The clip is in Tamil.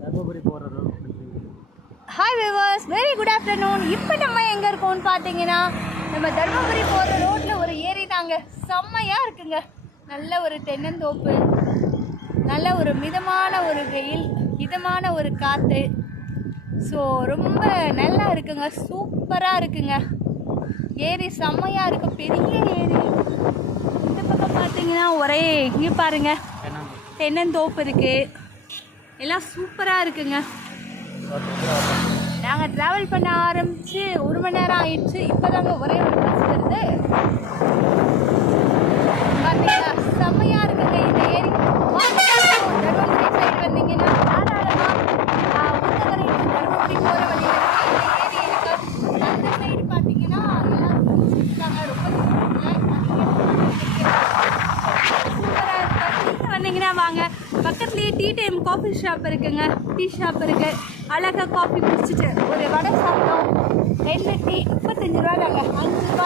தர்மபுரி போகிற road. Hi viewers, very good afternoon. இப்போ நம்ம எங்கே இருக்கோம்னு பார்த்தீங்கன்னா, நம்ம தர்மபுரி போகிற ரோட்டில் ஒரு ஏரி தாங்க. செம்மையாக இருக்குங்க. நல்ல ஒரு தென்னந்தோப்பு, நல்ல ஒரு மிதமான ஒரு வெயில், மிதமான ஒரு காற்று. ஸோ ரொம்ப நல்லா இருக்குங்க, சூப்பராக இருக்குங்க. ஏரி செம்மையாக இருக்குது, பெரிய ஏரி. இந்த பக்கம் பார்த்தீங்கன்னா ஒரே இங்கே பாருங்க, தென்னந்தோப்பு இருக்குது, எல்லாம் சூப்பராக இருக்குங்க. நாங்கள் ட்ராவல் பண்ண ஆரம்பித்து 1 மணி நேரம் ஆயிடுச்சு. இப்போ தாங்க ஒரே ஒரு பஸ் வருது. பார்த்தீங்களா, செம்மையாக இருக்குங்க இந்த ஏரி. தருமபுரி சைடு வந்தீங்கன்னா தாராளமாக உத்தகரை தருமபுரி போகிற வழி வரைக்கும் இந்த ஏரி இருக்குது. அந்த சைடு பார்த்தீங்கன்னா எல்லாம் இருக்காங்க, ரொம்ப சூப்பராக இருக்குது. வந்தீங்கன்னா வாங்க, பக்கத்துலேயே டீ டைம் காஃபி ஷாப் இருக்குங்க, டீ ஷாப் இருக்குது. அழகாக காஃபி குடிச்சிட்டு ஒரு வடை சாப்பிட்டோம். 2 டீ 35 ரூபா தாங்க, 5 ரூபா